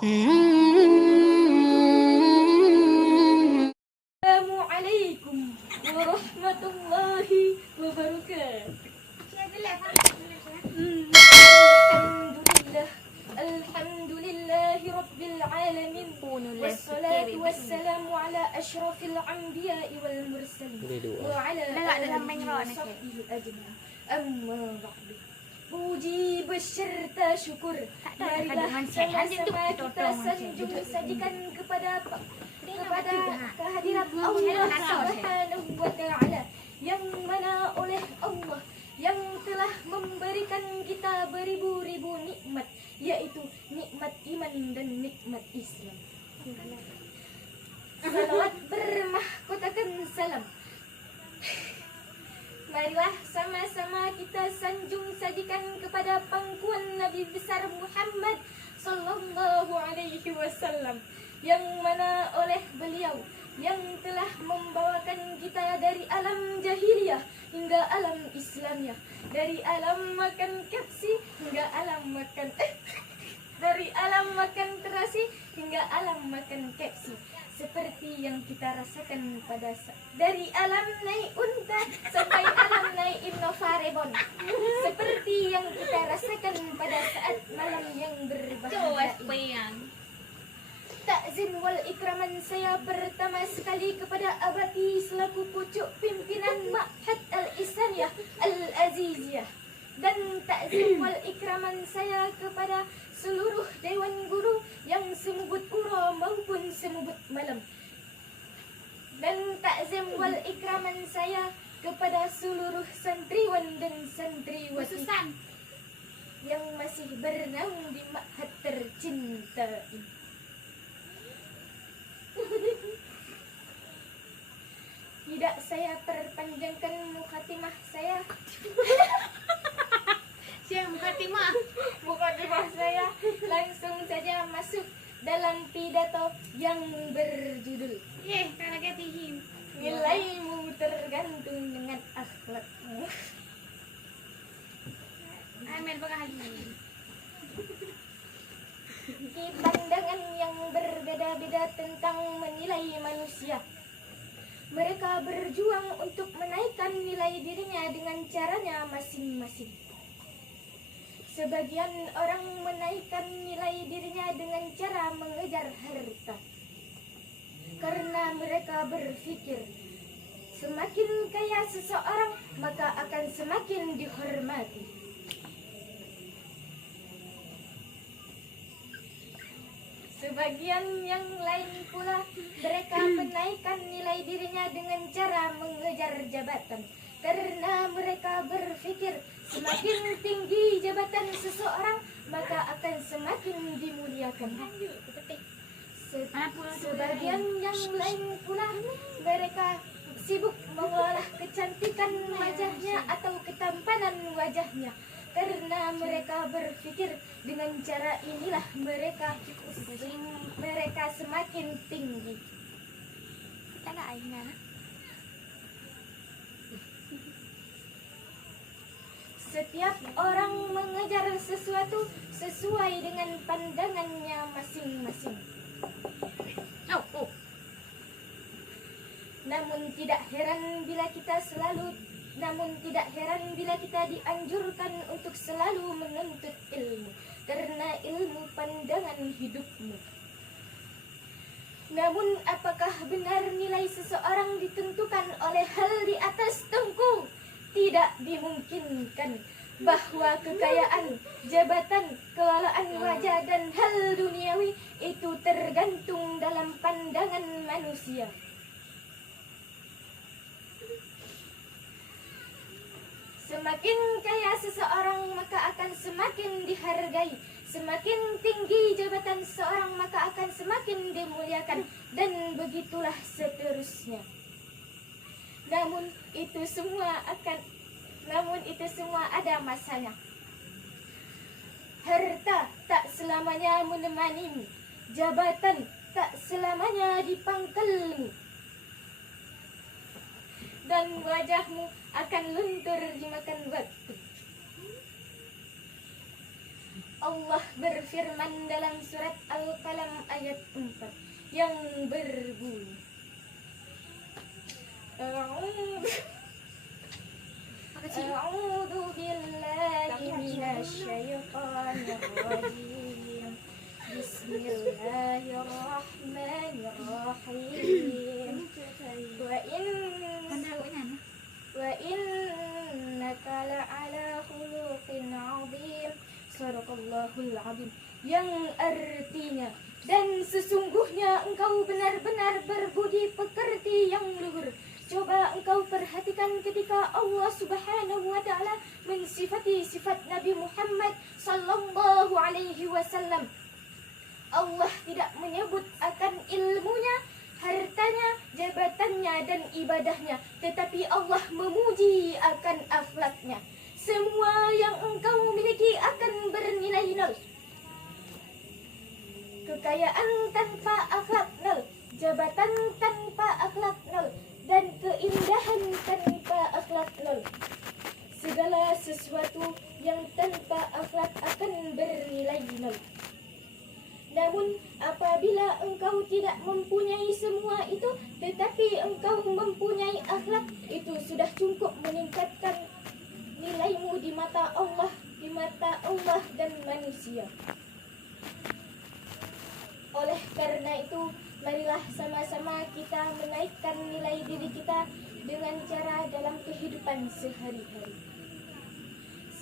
Assalamualaikum warahmatullahi wabarakatuh. Alhamdulillah, alhamdulillahi rabbil alamin. Wassalatu wassalamu ala asyrafil anbiya'i wal mursalin wa ala alihi wa sahbihi ajma'in. Amma ba'du. Puji beserta syukur marilah sama-sama kita sanjung sajikan kepada kehadirat Allah Subhanahu wa ta'ala, yang mana oleh Allah yang telah memberikan kita beribu-ribu nikmat, yaitu nikmat iman dan nikmat Islam. Salawat bermahkotakan salam. Marilah sama-sama kita sanjung sajikan kepada pangkuan Nabi besar Muhammad sallallahu alaihi wasallam, yang mana oleh beliau yang telah membawakan kita dari alam jahiliyah hingga alam Islamiyah, dari alam makan kepsi hingga alam makan dari alam makan terasi hingga alam makan kepsi, seperti yang kita rasakan dari alam naik unta sampai alam naik Innovarebon, seperti yang kita rasakan pada saat malam yang berbahagia ini. Takzim wal ikraman saya pertama sekali kepada Abati selaku pucuk pimpinan Ma'had Al-Ihsaniyah Al-Aziziyah, dan takzim wal ikraman saya kepada seluruh dewan guru yang semubut ura maupun semubut malam, dan takzim wal ikraman saya kepada seluruh santriwan dan santriwati yang masih bernaung di Ma'had tercinta ini. Tidak saya perpanjangkan mukhatimah saya. Mukhatimah saya langsung saja masuk dalam pidato yang berjudul nilaimu tergantung dengan akhlakmu. Amin di pandangan yang berbeda-beda tentang menilai manusia, mereka berjuang untuk menaikkan nilai dirinya dengan caranya masing-masing. Sebagian orang menaikkan nilai dirinya dengan cara mengejar harta, karena mereka berpikir semakin kaya seseorang maka akan semakin dihormati. Sebagian yang lain pula, mereka menaikkan nilai dirinya dengan cara mengejar jabatan, karena mereka berpikir semakin tinggi jabatan seseorang maka akan semakin dimuliakan. Sebagian yang lain pula, mereka sibuk mengolah kecantikan wajahnya atau ketampanan wajahnya, karena mereka berpikir dengan cara inilah mereka semakin tinggi. Setiap orang mengejar sesuatu sesuai dengan pandangannya masing-masing. Namun tidak heran bila kita dianjurkan untuk selalu menuntut ilmu, karena ilmu pandangan hidupmu. Namun apakah benar nilai seseorang ditentukan oleh hal di atas tengku? Tidak dimungkinkan. Bahwa kekayaan, jabatan, kelolaan wajah dan hal duniawi itu tergantung dalam pandangan manusia. Semakin kaya seseorang maka akan semakin dihargai, semakin tinggi jabatan seseorang maka akan semakin dimuliakan, dan begitulah seterusnya. Namun itu semua ada masanya. Harta tak selamanya menemanimu, jabatan tak selamanya di pangkalmu, dan wajahmu akan luntur dimakan waktu. Allah berfirman dalam surat Al-Qalam ayat 4 yang berbunyi A'udzu billahi minasyaitonir rajim. Bismillahirrahmanirrahim. Wa innaka la'ala khuluqin 'adzim. Shadaqallahul 'adzim. Yang artinya, dan sesungguhnya engkau benar-benar berbudi pekerti yang luhur. Coba engkau perhatikan ketika Allah Subhanahu wa taala mensifati sifat Nabi Muhammad sallallahu alaihi wasallam. Allah tidak menyebut akan ilmunya, hartanya, jabatannya dan ibadahnya, tetapi Allah memuji akan akhlaknya. Semua yang engkau miliki akan bernilai nol. Kekayaan tanpa akhlak nol, jabatan tanpa akhlak nol, dan keindahan tanpa akhlak nol. Segala sesuatu yang tanpa akhlak akan bernilai nol. Namun apabila engkau tidak mempunyai semua itu, tetapi engkau mempunyai akhlak, itu sudah cukup meningkatkan nilaimu di mata Allah dan manusia. Oleh karena itu, marilah sama-sama kita menaikkan nilai diri kita dengan cara dalam kehidupan sehari-hari.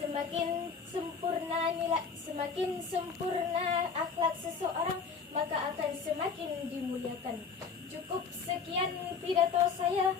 Semakin sempurna akhlak seseorang, maka akan semakin dimuliakan. Cukup sekian pidato saya.